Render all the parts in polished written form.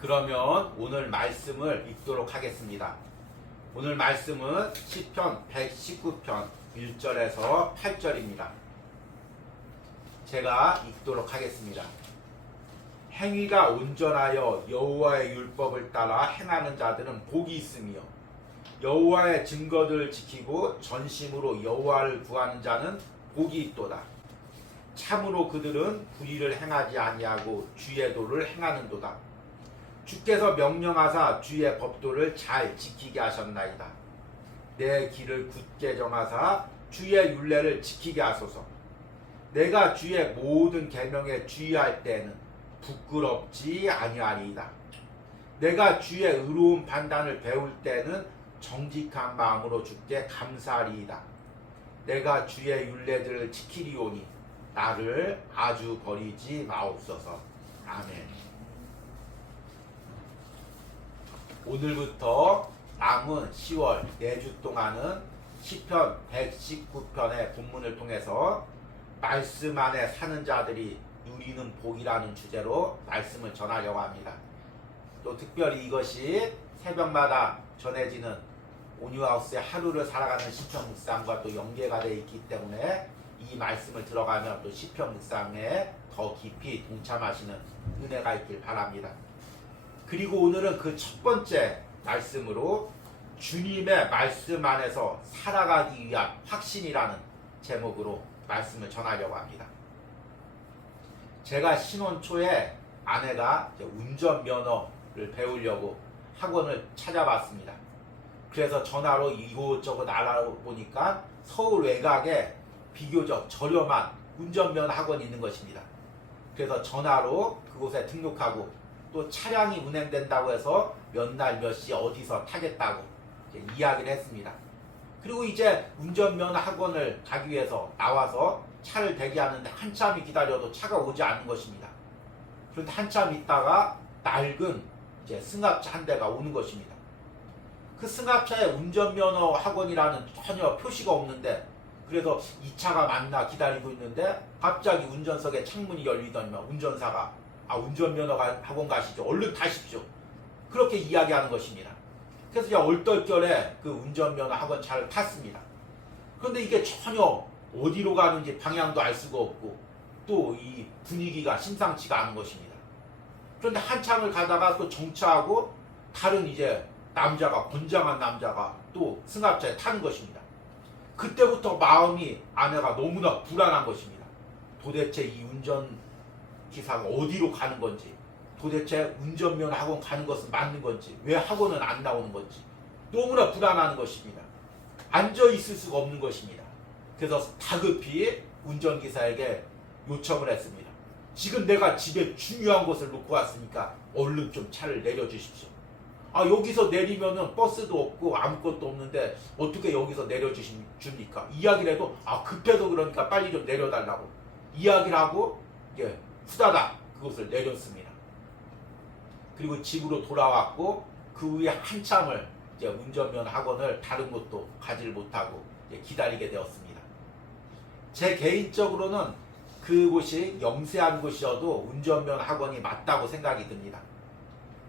그러면 오늘 말씀을 읽도록 하겠습니다. 오늘 말씀은 시편 119편 1절에서 8절입니다. 제가 읽도록 하겠습니다. 행위가 온전하여 여호와의 율법을 따라 행하는 자들은 복이 있으며 여호와의 증거들을 지키고 전심으로 여호와를 구하는 자는 복이 있도다. 참으로 그들은 불의를 행하지 아니하고 주의 도를 행하는도다. 주께서 명령하사 주의 법도를 잘 지키게 하셨나이다. 내 길을 굳게 정하사 주의 율례를 지키게 하소서. 내가 주의 모든 계명에 주의할 때에는 부끄럽지 아니하리이다. 내가 주의 의로운 판단을 배울 때는 정직한 마음으로 주께 감사하리이다. 내가 주의 율례들을 지키리오니 나를 아주 버리지 마옵소서. 아멘. 오늘부터 남은 10월 4주 동안은 시편 119편의 본문을 통해서 말씀 안에 사는 자들이 누리는 복이라는 주제로 말씀을 전하려고 합니다. 또 특별히 이것이 새벽마다 전해지는 온유하우스의 하루를 살아가는 시편 묵상과 또 연계가 되어 있기 때문에 이 말씀을 들어가면 또 시편 묵상에 더 깊이 동참하시는 은혜가 있길 바랍니다. 그리고 오늘은 그 첫 번째 말씀으로 주님의 말씀 안에서 살아가기 위한 확신이라는 제목으로 말씀을 전하려고 합니다. 제가 신혼 초에 아내가 운전면허를 배우려고 학원을 찾아봤습니다. 그래서 전화로 이곳저곳 알아보니까 서울 외곽에 비교적 저렴한 운전면허 학원이 있는 것입니다. 그래서 전화로 그곳에 등록하고 또 차량이 운행된다고 해서 몇 날 몇 시 어디서 타겠다고 이야기를 했습니다. 그리고 이제 운전면허 학원을 가기 위해서 나와서 차를 대기하는데 한참이 기다려도 차가 오지 않는 것입니다. 그런데 한참 있다가 낡은 이제 승합차 한 대가 오는 것입니다. 그 승합차에 운전면허 학원이라는 전혀 표시가 없는데 그래서 이 차가 맞나 기다리고 있는데 갑자기 운전석에 창문이 열리더니만 운전사가 운전면허 학원 가시죠. 얼른 타십시오. 그렇게 이야기하는 것입니다. 그래서 제가 얼떨결에 그 운전면허 학원 차를 탔습니다. 그런데 이게 전혀 어디로 가는지 방향도 알 수가 없고 또 이 분위기가 심상치가 않은 것입니다. 그런데 한참을 가다가 또 정차하고 다른 이제 남자가 건장한 남자가 또 승합차에 타는 것입니다. 그때부터 마음이 아내가 너무나 불안한 것입니다. 도대체 이 운전기사가 어디로 가는 건지 도대체 운전면허 학원 가는 것은 맞는 건지 왜 학원은 안 나오는 건지 너무나 불안한 것입니다. 앉아있을 수가 없는 것입니다. 그래서 다급히 운전기사에게 요청을 했습니다. 지금 내가 집에 중요한 것을 놓고 왔으니까 얼른 좀 차를 내려주십시오. 여기서 내리면은 버스도 없고 아무것도 없는데 어떻게 여기서 내려주십니까? 이야기를 해도 급해서 그러니까 빨리 좀 내려달라고 이야기를 하고 후다닥 그것을 내렸습니다. 그리고 집으로 돌아왔고 그 후에 한참을 이제 운전면허 학원을 다른 곳도 가지를 못하고 기다리게 되었습니다. 제 개인적으로는 그곳이 영세한 곳이어도 운전면허 학원이 맞다고 생각이 듭니다.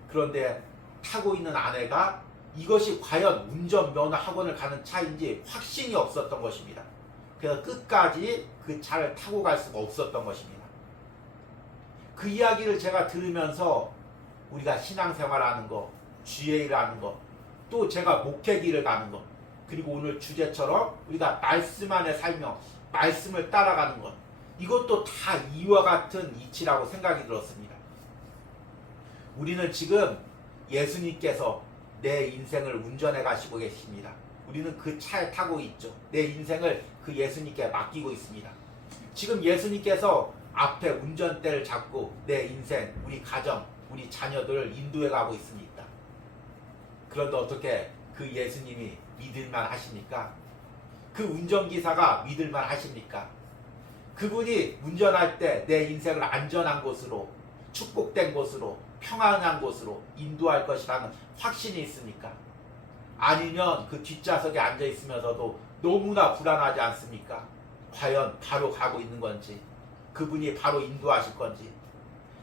그런데 타고 있는 아내가 이것이 과연 운전면허 학원을 가는 차인지 확신이 없었던 것입니다. 그래서 끝까지 그 차를 타고 갈 수가 없었던 것입니다. 그 이야기를 제가 들으면서 우리가 신앙생활하는 거, 주의 일하는 거, 또 제가 목회기를 가는 거, 그리고 오늘 주제처럼 우리가 말씀 안에 살며 말씀을 따라가는 것, 이것도 다 이와 같은 이치라고 생각이 들었습니다. 우리는 지금 예수님께서 내 인생을 운전해 가시고 계십니다. 우리는 그 차에 타고 있죠. 내 인생을 그 예수님께 맡기고 있습니다. 지금 예수님께서 앞에 운전대를 잡고 내 인생, 우리 가정, 우리 자녀들을 인도해 가고 있습니다. 그런데 어떻게 그 예수님이 믿을만 하십니까? 그 운전기사가 믿을만 하십니까? 그분이 운전할 때 내 인생을 안전한 곳으로, 축복된 곳으로, 평안한 곳으로 인도할 것이라는 확신이 있습니까? 아니면 그 뒷좌석에 앉아 있으면서도 너무나 불안하지 않습니까? 과연 바로 가고 있는 건지, 그분이 바로 인도하실 건지,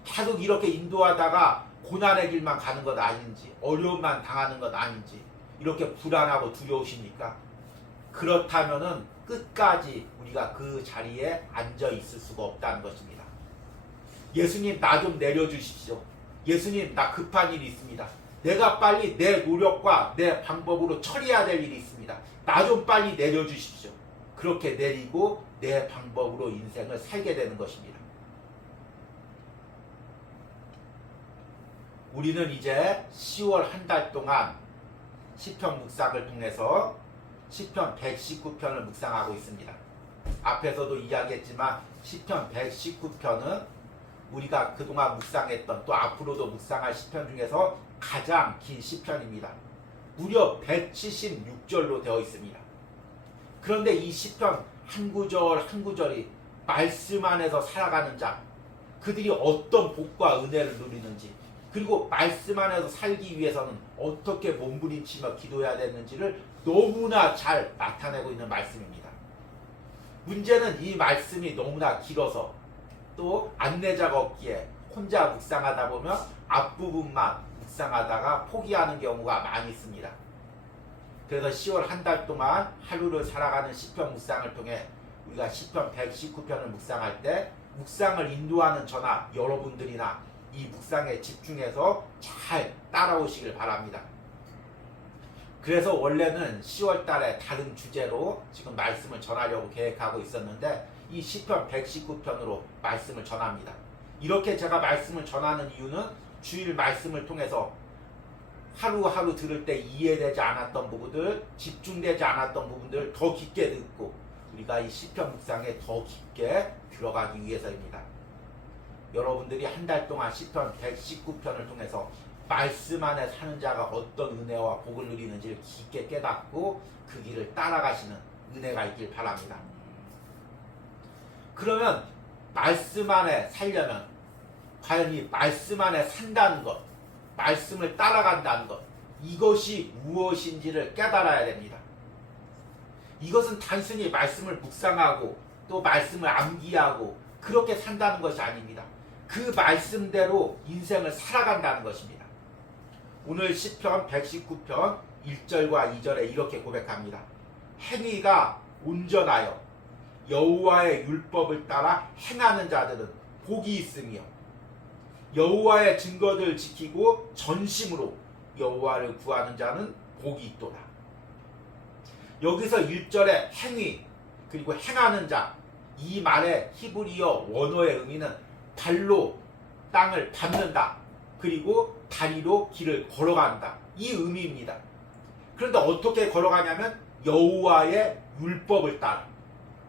계속 이렇게 인도하다가 고난의 길만 가는 것 아닌지, 어려움만 당하는 것 아닌지 이렇게 불안하고 두려우십니까? 그렇다면은 끝까지 우리가 그 자리에 앉아 있을 수가 없다는 것입니다. 예수님, 나 좀 내려주십시오. 예수님, 나 급한 일이 있습니다. 내가 빨리 내 노력과 내 방법으로 처리해야 될 일이 있습니다. 나 좀 빨리 내려주십시오. 그렇게 내리고 내 방법으로 인생을 살게 되는 것입니다. 우리는 이제 10월 한 달 동안 시편 묵상을 통해서 시편 119편을 묵상하고 있습니다. 앞에서도 이야기했지만 시편 119편은 우리가 그동안 묵상했던 또 앞으로도 묵상할 시편 중에서 가장 긴 시편입니다. 무려 176절로 되어 있습니다. 그런데 이 시편 한 구절 한 구절이 말씀 안에서 살아가는 자, 그들이 어떤 복과 은혜를 누리는지, 그리고 말씀 안에서 살기 위해서는 어떻게 몸부림치며 기도해야 되는지를 너무나 잘 나타내고 있는 말씀입니다. 문제는 이 말씀이 너무나 길어서 또 안내자가 없기에 혼자 묵상하다 보면 앞부분만 묵상하다가 포기하는 경우가 많이 있습니다. 그래서 10월 한 달 동안 하루를 살아가는 시편 묵상을 통해 우리가 시편 119편을 묵상할 때 묵상을 인도하는 저나 여러분들이나 이 묵상에 집중해서 잘 따라오시길 바랍니다. 그래서 원래는 10월 달에 다른 주제로 지금 말씀을 전하려고 계획하고 있었는데 이 시편 119편으로 말씀을 전합니다. 이렇게 제가 말씀을 전하는 이유는 주일 말씀을 통해서 하루하루 들을 때 이해되지 않았던 부분들, 집중되지 않았던 부분들 더 깊게 듣고 우리가 이 시편 묵상에 더 깊게 들어가기 위해서입니다. 여러분들이 한 달 동안 시편 119편을 통해서 말씀 안에 사는 자가 어떤 은혜와 복을 누리는지를 깊게 깨닫고 그 길을 따라가시는 은혜가 있길 바랍니다. 그러면 말씀 안에 살려면 과연 이 말씀 안에 산다는 것, 말씀을 따라간다는 것, 이것이 무엇인지를 깨달아야 됩니다. 이것은 단순히 말씀을 묵상하고 또 말씀을 암기하고 그렇게 산다는 것이 아닙니다. 그 말씀대로 인생을 살아간다는 것입니다. 오늘 시편 119편 1절과 2절에 이렇게 고백합니다. 행위가 온전하여 여호와의 율법을 따라 행하는 자들은 복이 있으며 여호와의 증거들을 지키고 전심으로 여호와를 구하는 자는 복이 있도다. 여기서 1절의 행위 그리고 행하는 자, 이 말의 히브리어 원어의 의미는 발로 땅을 밟는다, 그리고 다리로 길을 걸어간다, 이 의미입니다. 그런데 어떻게 걸어가냐면 여호와의 율법을 따라,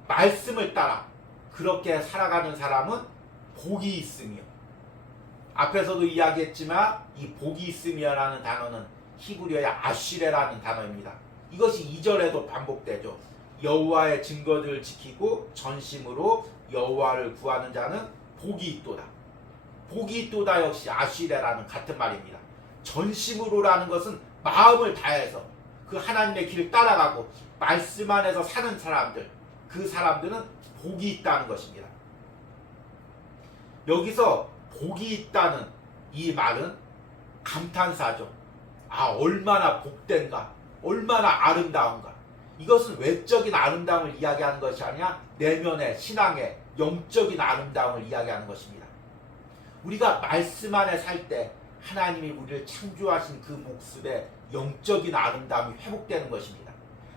말씀을 따라 그렇게 살아가는 사람은 복이 있으며, 앞에서도 이야기했지만 이 복이 있으며라는 단어는 히브리어의 아쉬레라는 단어입니다. 이것이 2절에도 반복되죠. 여호와의 증거들을 지키고 전심으로 여호와를 구하는 자는 복이 있도다. 복이 있도다 역시 아쉬레라는 같은 말입니다. 전심으로라는 것은 마음을 다해서 그 하나님의 길을 따라가고 말씀 안에서 사는 사람들, 그 사람들은 복이 있다는 것입니다. 여기서 복이 있다는 이 말은 감탄사죠. 아, 얼마나 복된가, 얼마나 아름다운가. 이것은 외적인 아름다움을 이야기하는 것이 아니라 내면의 신앙의 영적인 아름다움을 이야기하는 것입니다. 우리가 말씀 안에 살 때 하나님이 우리를 창조하신 그 모습의 영적인 아름다움이 회복되는 것입니다.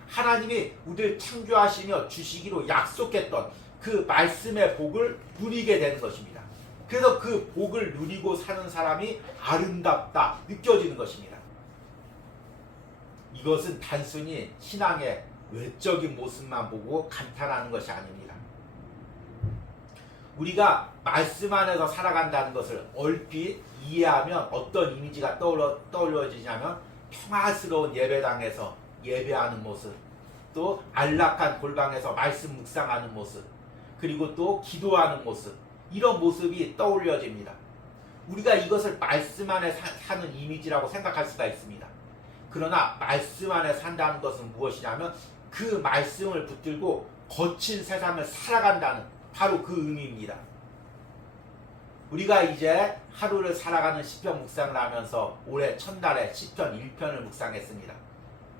하나님이 우리를 창조하시며 주시기로 약속했던 그 말씀의 복을 누리게 되는 것입니다. 그래서 그 복을 누리고 사는 사람이 아름답다 느껴지는 것입니다. 이것은 단순히 신앙의 외적인 모습만 보고 감탄하는 것이 아닙니다. 우리가 말씀 안에서 살아간다는 것을 얼핏 이해하면 어떤 이미지가 떠올려지냐면 평화스러운 예배당에서 예배하는 모습, 또 안락한 골방에서 말씀 묵상하는 모습, 그리고 또 기도하는 모습, 이런 모습이 떠올려집니다. 우리가 이것을 말씀 안에 사는 이미지라고 생각할 수가 있습니다. 그러나 말씀 안에 산다는 것은 무엇이냐면 그 말씀을 붙들고 거친 세상을 살아간다는 바로 그 의미입니다. 우리가 이제 하루를 살아가는 시편 묵상을 하면서 올해 첫날에 시편 1편을 묵상했습니다.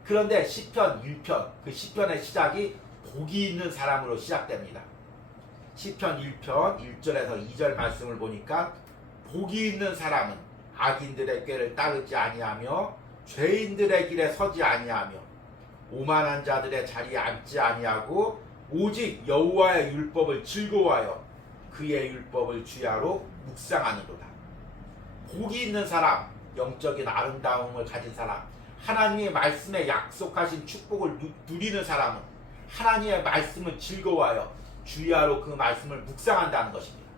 그런데 시편 1편, 그 시편의 시작이 복이 있는 사람으로 시작됩니다. 시편 1편 1절에서 2절 말씀을 보니까 복이 있는 사람은 악인들의 꾀를 따르지 아니하며 죄인들의 길에 서지 아니하며 오만한 자들의 자리에 앉지 아니하고 오직 여호와의 율법을 즐거워하여 그의 율법을 주야로 묵상하는도다. 복이 있는 사람, 영적인 아름다움을 가진 사람, 하나님의 말씀에 약속하신 축복을 누리는 사람은 하나님의 말씀을 즐거워하여 주야로 그 말씀을 묵상한다는 것입니다.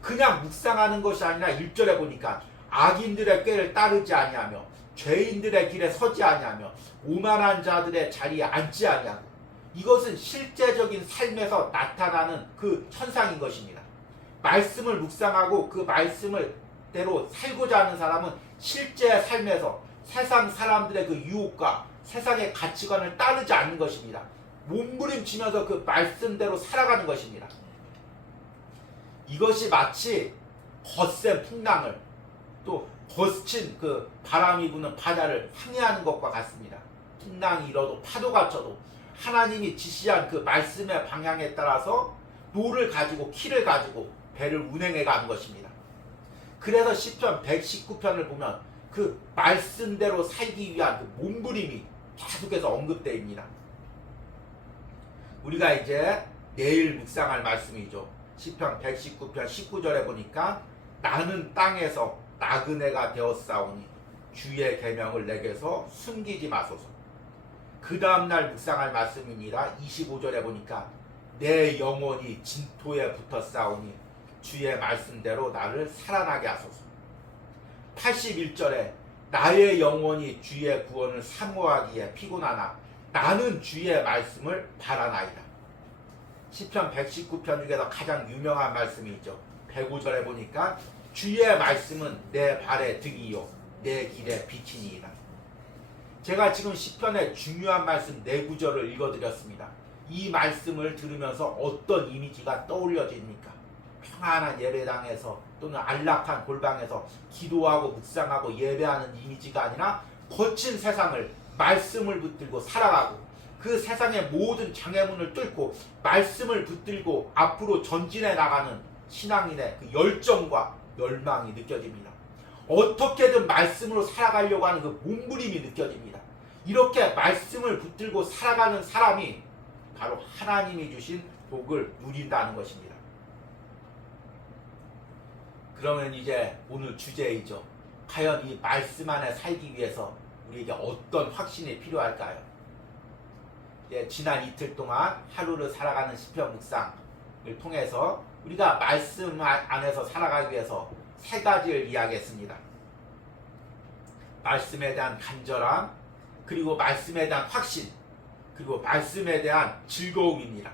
그냥 묵상하는 것이 아니라 1절에 보니까 악인들의 꾀를 따르지 아니하며 죄인들의 길에 서지 아니하며 오만한 자들의 자리에 앉지 아니하고, 이것은 실제적인 삶에서 나타나는 그 현상인 것입니다. 말씀을 묵상하고 그 말씀을 대로 살고자 하는 사람은 실제 삶에서 세상 사람들의 그 유혹과 세상의 가치관을 따르지 않는 것입니다. 몸부림치면서 그 말씀대로 살아가는 것입니다. 이것이 마치 거센 풍랑을, 또 거친 그 바람이 부는 바다를 항해하는 것과 같습니다. 풍랑이 일어도 파도가 쳐도 하나님이 지시한 그 말씀의 방향에 따라서 노를 가지고 키를 가지고 배를 운행해 가는 것입니다. 그래서 시편 119편을 보면 그 말씀대로 살기 위한 그 몸부림이 계속해서 언급되어 있습니다. 우리가 이제 내일 묵상할 말씀이죠. 시편 119편 19절에 보니까 나는 땅에서 나그네가 되었사오니 주의 계명을 내게서 숨기지 마소서. 그 다음날 묵상할 말씀입니다. 25절에 보니까 내 영혼이 진토에 붙었사오니 주의 말씀대로 나를 살아나게 하소서. 81절에 나의 영혼이 주의 구원을 사모하기에 피곤하나 나는 주의 말씀을 바라나이다. 시편 119편 중에서 가장 유명한 말씀이죠. 105절에 보니까 주의 말씀은 내 발의 득이요 내 길의 빛이니이다. 제가 지금 시편의 중요한 말씀 4구절을 읽어드렸습니다. 이 말씀을 들으면서 어떤 이미지가 떠올려집니까? 평안한 예배당에서 또는 안락한 골방에서 기도하고 묵상하고 예배하는 이미지가 아니라 거친 세상을 말씀을 붙들고 살아가고 그 세상의 모든 장애문을 뚫고 말씀을 붙들고 앞으로 전진해 나가는 신앙인의 그 열정과 열망이 느껴집니다. 어떻게든 말씀으로 살아가려고 하는 그 몸부림이 느껴집니다. 이렇게 말씀을 붙들고 살아가는 사람이 바로 하나님이 주신 복을 누린다는 것입니다. 그러면 이제 오늘 주제이죠. 과연 이 말씀 안에 살기 위해서 우리에게 어떤 확신이 필요할까요? 지난 이틀 동안 하루를 살아가는 시편 묵상을 통해서 우리가 말씀 안에서 살아가기 위해서 3가지를 이야기했습니다. 말씀에 대한 간절함, 그리고 말씀에 대한 확신, 그리고 말씀에 대한 즐거움입니다.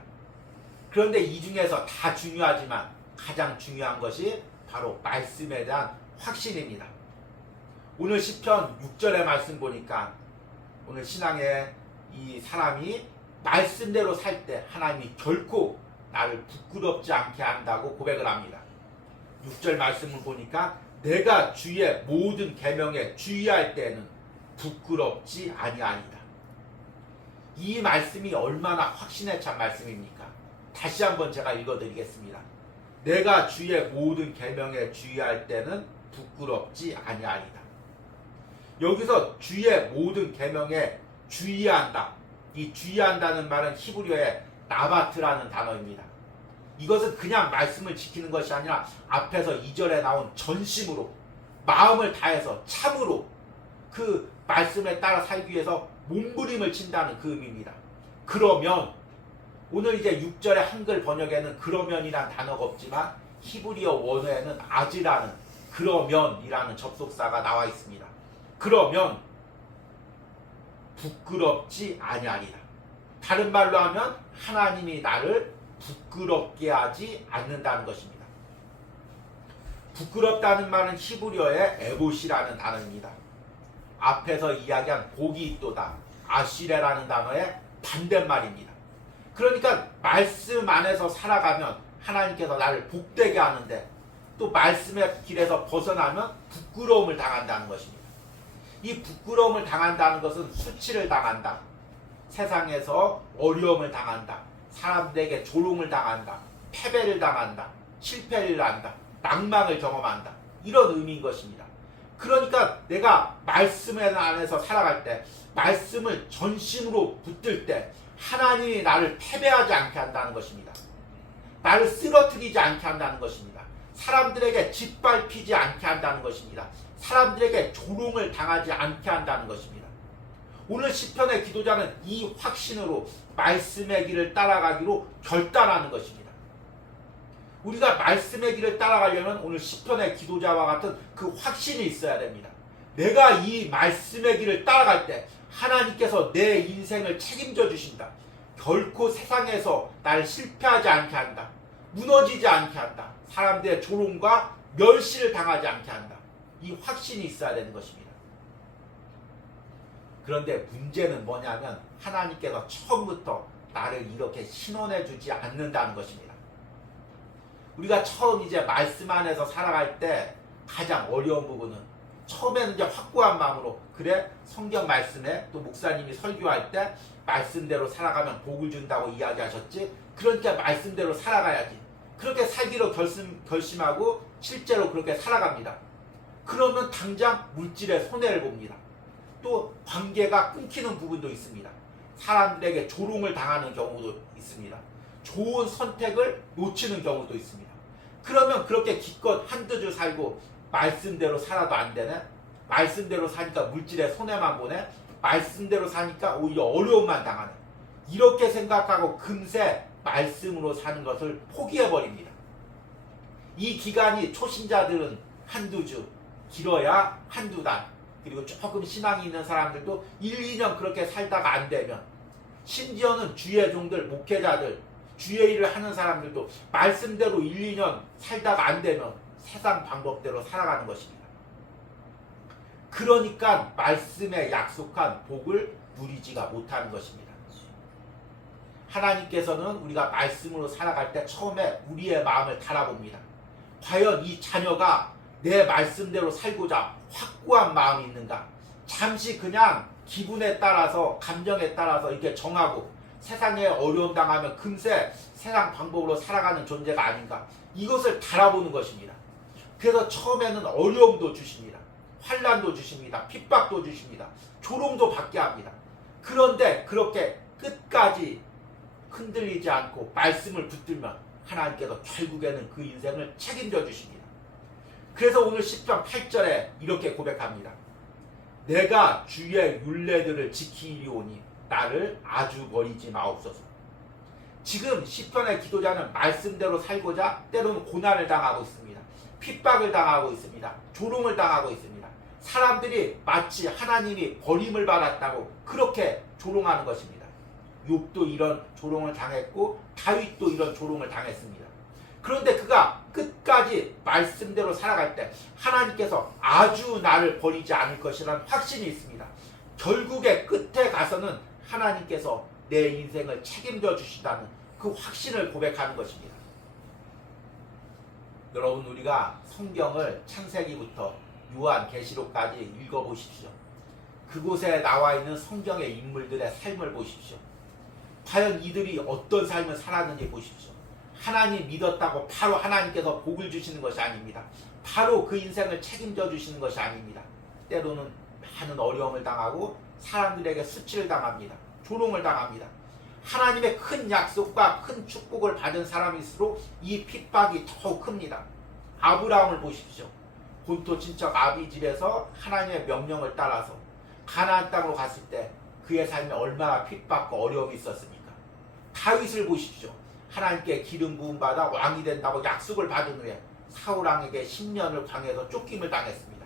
그런데 이 중에서 다 중요하지만 가장 중요한 것이 바로 말씀에 대한 확신입니다. 오늘 시편 6절의 말씀 보니까 오늘 신앙의 이 사람이 말씀대로 살 때 하나님이 결코 나를 부끄럽지 않게 한다고 고백을 합니다. 6절 말씀을 보니까 내가 주의 모든 계명에 주의할 때는 부끄럽지 아니하니라. 이 말씀이 얼마나 확신에 찬 말씀입니까? 다시 한번 제가 읽어드리겠습니다. 내가 주의 모든 계명에 주의할 때는 부끄럽지 아니하리다. 여기서 주의 모든 계명에 주의한다. 이 주의한다는 말은 히브리어의 나바트라는 단어입니다. 이것은 그냥 말씀을 지키는 것이 아니라 앞에서 2절에 나온 전심으로 마음을 다해서 참으로 그 말씀에 따라 살기 위해서 몸부림을 친다는 그 의미입니다. 그러면 오늘 이제 6절의 한글 번역에는 그러면이란 단어가 없지만 히브리어 원어에는 아즈라는 그러면이라는 접속사가 나와 있습니다. 그러면 부끄럽지 아니하리라. 다른 말로 하면 하나님이 나를 부끄럽게 하지 않는다는 것입니다. 부끄럽다는 말은 히브리어의 에봇이라는 단어입니다. 앞에서 이야기한 복이 있도다, 아시레라는 단어의 반대말입니다. 그러니까 말씀 안에서 살아가면 하나님께서 나를 복되게 하는데 또 말씀의 길에서 벗어나면 부끄러움을 당한다는 것입니다. 이 부끄러움을 당한다는 것은 수치를 당한다. 세상에서 어려움을 당한다. 사람들에게 조롱을 당한다. 패배를 당한다. 실패를 한다. 낭망을 경험한다. 이런 의미인 것입니다. 그러니까 내가 말씀 안에서 살아갈 때, 말씀을 전심으로 붙들 때 하나님이 나를 패배하지 않게 한다는 것입니다. 나를 쓰러뜨리지 않게 한다는 것입니다. 사람들에게 짓밟히지 않게 한다는 것입니다. 사람들에게 조롱을 당하지 않게 한다는 것입니다. 오늘 시편의 기도자는 이 확신으로 말씀의 길을 따라가기로 결단하는 것입니다. 우리가 말씀의 길을 따라가려면 오늘 시편의 기도자와 같은 그 확신이 있어야 됩니다. 내가 이 말씀의 길을 따라갈 때 하나님께서 내 인생을 책임져 주신다. 결코 세상에서 나를 실패하지 않게 한다. 무너지지 않게 한다. 사람들의 조롱과 멸시를 당하지 않게 한다. 이 확신이 있어야 되는 것입니다. 그런데 문제는 뭐냐면 하나님께서 처음부터 나를 이렇게 신원해 주지 않는다는 것입니다. 우리가 처음 이제 말씀 안에서 살아갈 때 가장 어려운 부분은 처음에는 이제 확고한 마음으로 그래 성경 말씀에 또 목사님이 설교할 때 말씀대로 살아가면 복을 준다고 이야기하셨지. 그러니까 말씀대로 살아가야지. 그렇게 살기로 결심하고 실제로 그렇게 살아갑니다. 그러면 당장 물질에 손해를 봅니다. 또 관계가 끊기는 부분도 있습니다. 사람들에게 조롱을 당하는 경우도 있습니다. 좋은 선택을 놓치는 경우도 있습니다. 그러면 그렇게 기껏 한두 주 살고 말씀대로 살아도 안 되네? 말씀대로 사니까 물질에 손해만 보네? 말씀대로 사니까 오히려 어려움만 당하네? 이렇게 생각하고 금세 말씀으로 사는 것을 포기해버립니다. 이 기간이 초신자들은 한두 주, 길어야 한두 달, 그리고 조금 신앙이 있는 사람들도 1, 2년 그렇게 살다가 안 되면, 심지어는 주의 종들, 목회자들, 주의 일을 하는 사람들도 말씀대로 1, 2년 살다가 안 되면 세상 방법대로 살아가는 것입니다. 그러니까 말씀에 약속한 복을 누리지가 못하는 것입니다. 하나님께서는 우리가 말씀으로 살아갈 때 처음에 우리의 마음을 달아봅니다. 과연 이 자녀가 내 말씀대로 살고자 확고한 마음이 있는가? 잠시 그냥 기분에 따라서 감정에 따라서 이렇게 정하고 세상에 어려움 당하면 금세 세상 방법으로 살아가는 존재가 아닌가? 이것을 달아보는 것입니다. 그래서 처음에는 어려움도 주십니다. 환난도 주십니다. 핍박도 주십니다. 조롱도 받게 합니다. 그런데 그렇게 끝까지 흔들리지 않고 말씀을 붙들면 하나님께서 결국에는 그 인생을 책임져 주십니다. 그래서 오늘 시편 8절에 이렇게 고백합니다. 내가 주의 율례들을 지키리오니 나를 아주 버리지 마옵소서. 지금 시편의 기도자는 말씀대로 살고자 때로는 고난을 당하고 있습니다. 핍박을 당하고 있습니다. 조롱을 당하고 있습니다. 사람들이 마치 하나님이 버림을 받았다고 그렇게 조롱하는 것입니다. 욥도 이런 조롱을 당했고 다윗도 이런 조롱을 당했습니다. 그런데 그가 끝까지 말씀대로 살아갈 때 하나님께서 아주 나를 버리지 않을 것이라는 확신이 있습니다. 결국에 끝에 가서는 하나님께서 내 인생을 책임져 주신다는 그 확신을 고백하는 것입니다. 여러분, 우리가 성경을 창세기부터 요한계시록까지 읽어보십시오. 그곳에 나와 있는 성경의 인물들의 삶을 보십시오. 과연 이들이 어떤 삶을 살았는지 보십시오. 하나님 믿었다고 바로 하나님께서 복을 주시는 것이 아닙니다. 바로 그 인생을 책임져 주시는 것이 아닙니다. 때로는 많은 어려움을 당하고 사람들에게 수치를 당합니다. 조롱을 당합니다. 하나님의 큰 약속과 큰 축복을 받은 사람일수록 이 핍박이 더욱 큽니다. 아브라함을 보십시오. 본토 친척 아비 집에서 하나님의 명령을 따라서 가나안 땅으로 갔을 때 그의 삶에 얼마나 핍박과 어려움이 있었습니까? 다윗을 보십시오. 하나님께 기름 부음 받아 왕이 된다고 약속을 받은 후에 사울왕에게 10년을 광야에서 쫓김을 당했습니다.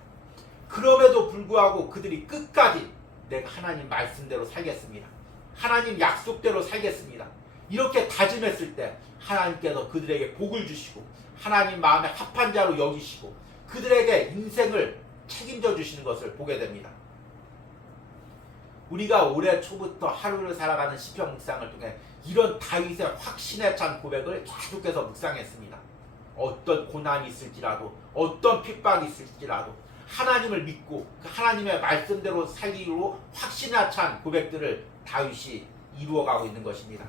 그럼에도 불구하고 그들이 끝까지 내가 하나님 말씀대로 살겠습니다. 하나님 약속대로 살겠습니다. 이렇게 다짐했을 때 하나님께서 그들에게 복을 주시고 하나님 마음에 합한 자로 여기시고 그들에게 인생을 책임져 주시는 것을 보게 됩니다. 우리가 올해 초부터 하루를 살아가는 시편 묵상을 통해 이런 다윗의 확신에 찬 고백을 계속해서 묵상했습니다. 어떤 고난이 있을지라도 어떤 핍박이 있을지라도 하나님을 믿고 그 하나님의 말씀대로 살기로 확신에 찬 고백들을 다윗이 이루어가고 있는 것입니다.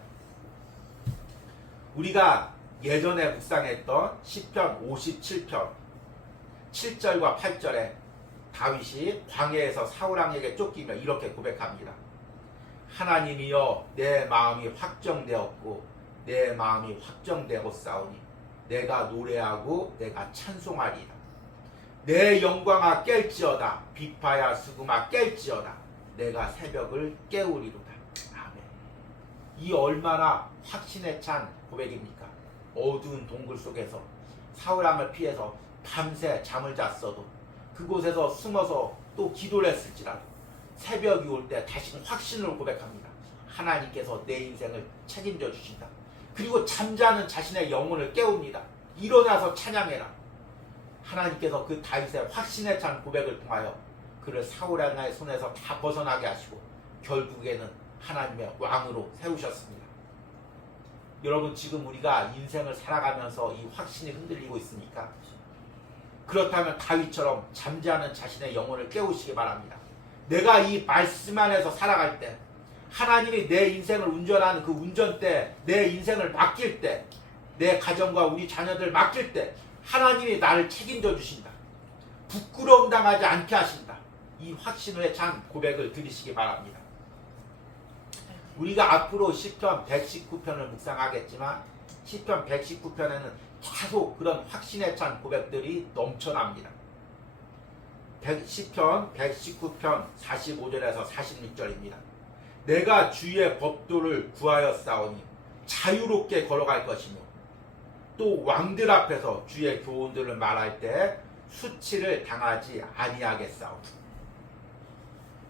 우리가 예전에 묵상했던 시편 57편 7절과 8절에 다윗이 광야에서 사울왕에게 쫓기며 이렇게 고백합니다. 하나님이여 내 마음이 확정되었고 내 마음이 확정되고 싸우니 내가 노래하고 내가 찬송하리라. 내 영광아 깰지어다 비파야 수금아 깰지어다 내가 새벽을 깨우리로다. 아멘. 이 얼마나 확신에 찬 고백입니까? 어두운 동굴 속에서 사울왕을 피해서 밤새 잠을 잤어도 그곳에서 숨어서 또 기도를 했을지라도 새벽이 올 때 다시는 확신으로 고백합니다. 하나님께서 내 인생을 책임져 주신다. 그리고 잠자는 자신의 영혼을 깨웁니다. 일어나서 찬양해라. 하나님께서 그 다윗의 확신에 찬 고백을 통하여 그를 사울왕의 손에서 다 벗어나게 하시고 결국에는 하나님의 왕으로 세우셨습니다. 여러분 지금 우리가 인생을 살아가면서 이 확신이 흔들리고 있습니까? 그렇다면 다윗처럼 잠자는 자신의 영혼을 깨우시기 바랍니다. 내가 이 말씀 안에서 살아갈 때 하나님이 내 인생을 운전하는 그 운전대 내 인생을 맡길 때 내 가정과 우리 자녀들 맡길 때 하나님이 나를 책임져 주신다. 부끄러움 당하지 않게 하신다. 이 확신에 찬 고백을 드리시기 바랍니다. 우리가 앞으로 시편 119편을 묵상하겠지만 시편 119편에는 계속 그런 확신에 찬 고백들이 넘쳐납니다. 시편 119편 45절에서 46절입니다. 내가 주의 법도를 구하여 싸우니 자유롭게 걸어갈 것이며 또 왕들 앞에서 주의 교훈들을 말할 때 수치를 당하지 아니하겠사오니.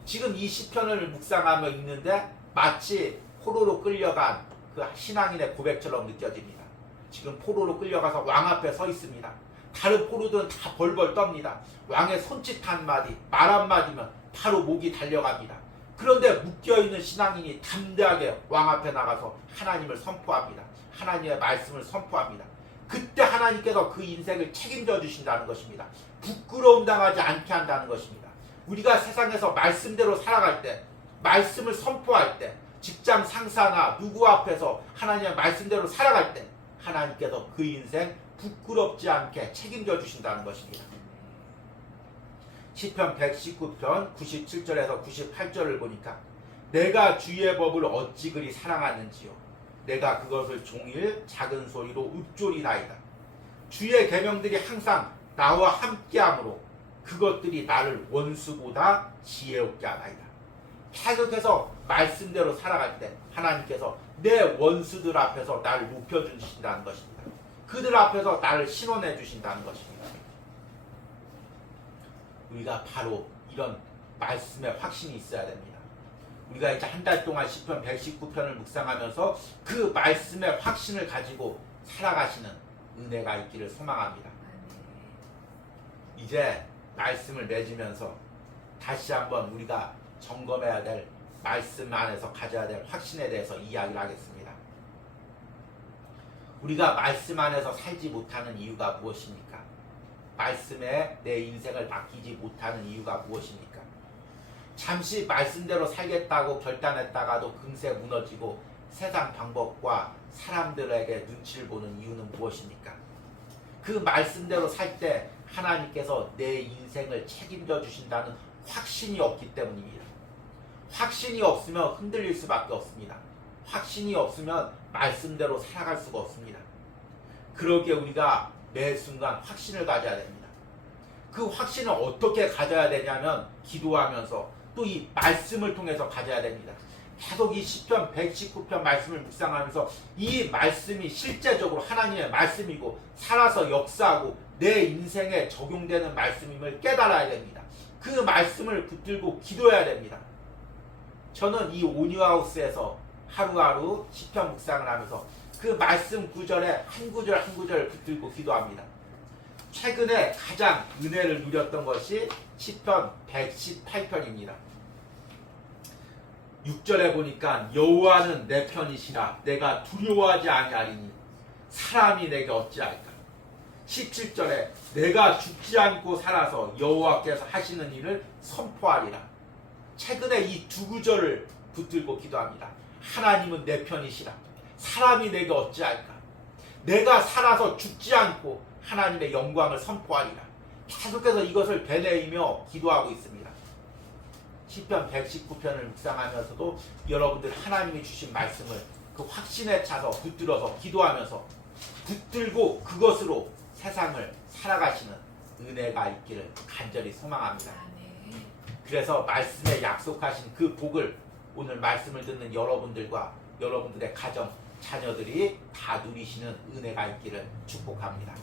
지금 이 시편을 묵상하며 있는데 마치 포로로 끌려간 그 신앙인의 고백처럼 느껴집니다. 지금 포로로 끌려가서 왕 앞에 서 있습니다. 다른 포로들은 다 벌벌 떱니다. 왕의 손짓 한마디, 말 한마디면 바로 목이 달려갑니다. 그런데 묶여있는 신앙인이 담대하게 왕 앞에 나가서 하나님을 선포합니다. 하나님의 말씀을 선포합니다. 그때 하나님께서 그 인생을 책임져 주신다는 것입니다. 부끄러움 당하지 않게 한다는 것입니다. 우리가 세상에서 말씀대로 살아갈 때, 말씀을 선포할 때, 직장 상사나 누구 앞에서 하나님의 말씀대로 살아갈 때 하나님께서 그 인생 부끄럽지 않게 책임져 주신다는 것입니다. 시편 119편 97절에서 98절을 보니까 내가 주의 법을 어찌 그리 사랑하는지요. 내가 그것을 종일 작은 소리로 읊조리나이다. 주의 계명들이 항상 나와 함께하므로 그것들이 나를 원수보다 지혜롭게 하나이다. 계속해서 말씀대로 살아갈 때 하나님께서 내 원수들 앞에서 나를 높여주신다는 것입니다. 그들 앞에서 나를 신원해 주신다는 것입니다. 우리가 바로 이런 말씀에 확신이 있어야 됩니다. 우리가 이제 한 달 동안 시편 119편을 묵상하면서 그 말씀의 확신을 가지고 살아가시는 은혜가 있기를 소망합니다. 이제 말씀을 맺으면서 다시 한번 우리가 점검해야 될 말씀 안에서 가져야 될 확신에 대해서 이야기를 하겠습니다. 우리가 말씀 안에서 살지 못하는 이유가 무엇입니까? 말씀에 내 인생을 맡기지 못하는 이유가 무엇입니까? 잠시 말씀대로 살겠다고 결단했다가도 금세 무너지고 세상 방법과 사람들에게 눈치를 보는 이유는 무엇입니까? 그 말씀대로 살 때 하나님께서 내 인생을 책임져 주신다는 확신이 없기 때문입니다. 확신이 없으면 흔들릴 수밖에 없습니다. 확신이 없으면 말씀대로 살아갈 수가 없습니다. 그러기에 우리가 매 순간 확신을 가져야 됩니다. 그 확신을 어떻게 가져야 되냐면 기도하면서 또 이 말씀을 통해서 가져야 됩니다. 계속 이 시편 119편 말씀을 묵상하면서 이 말씀이 실제적으로 하나님의 말씀이고 살아서 역사하고 내 인생에 적용되는 말씀임을 깨달아야 됩니다. 그 말씀을 붙들고 기도해야 됩니다. 저는 이 오뉴하우스에서 하루하루 시편 묵상을 하면서 그 말씀 구절에 한 구절 한 구절을 붙들고 기도합니다. 최근에 가장 은혜를 누렸던 것이 시편 118편입니다. 6절에 보니까 여호와는 내 편이시라 내가 두려워하지 아니하리니 사람이 내게 어찌할까. 17절에 내가 죽지 않고 살아서 여호와께서 하시는 일을 선포하리라. 최근에 이 두 구절을 붙들고 기도합니다. 하나님은 내 편이시라. 사람이 내게 어찌할까? 내가 살아서 죽지 않고 하나님의 영광을 선포하리라. 계속해서 이것을 되뇌이며 기도하고 있습니다. 시편 119편을 묵상하면서도 여러분들 하나님이 주신 말씀을 그 확신에 차서 붙들어서 기도하면서 붙들고 그것으로 세상을 살아가시는 은혜가 있기를 간절히 소망합니다. 그래서 말씀에 약속하신 그 복을 오늘 말씀을 듣는 여러분들과 여러분들의 가정, 자녀들이 다 누리시는 은혜가 있기를 축복합니다.